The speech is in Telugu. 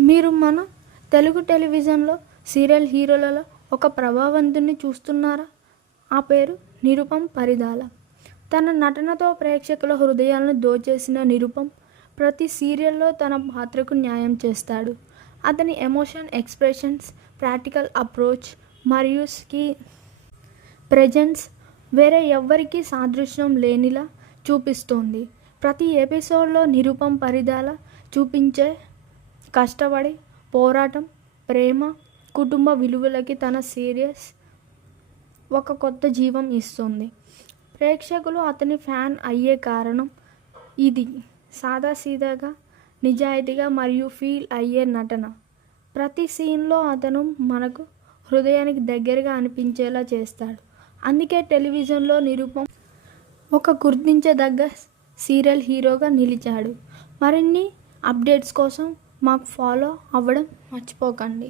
మీరు మన తెలుగు టెలివిజన్లో సీరియల్ హీరోలలో ఒక ప్రభావవంతుని చూస్తున్నారా? ఆ పేరు నిరుపం పరిదాల. తన నటనతో ప్రేక్షకుల హృదయాలను దోచేసిన నిరుపం ప్రతి సీరియల్లో తన పాత్రకు న్యాయం చేస్తాడు. అతని ఎమోషన్ ఎక్స్ప్రెషన్స్ ప్రాక్టికల్ అప్రోచ్ మరియు స్కీ ప్రజెన్స్ వేరే ఎవ్వరికీ సాదృశ్యం లేనిలా చూపిస్తోంది. ప్రతి ఎపిసోడ్లో నిరుపం పరిదాల చూపించే కష్టపడి పోరాటం ప్రేమ కుటుంబ విలువలకి తన సీరియస్ ఒక కొత్త జీవం ఇస్తుంది. ప్రేక్షకులు అతని ఫ్యాన్ అయ్యే కారణం ఇది. సాదాసీదాగా నిజాయితీగా మరియు ఫీల్ అయ్యే నటన. ప్రతి సీన్లో అతను మనకు హృదయానికి దగ్గరగా అనిపించేలా చేస్తాడు. అందుకే టెలివిజన్లో నిరూపం ఒక గుర్తించదగ్గ సీరియల్ హీరోగా నిలిచాడు. మరిన్ని అప్డేట్స్ కోసం మాకు ఫాలో అవ్వడం మర్చిపోకండి.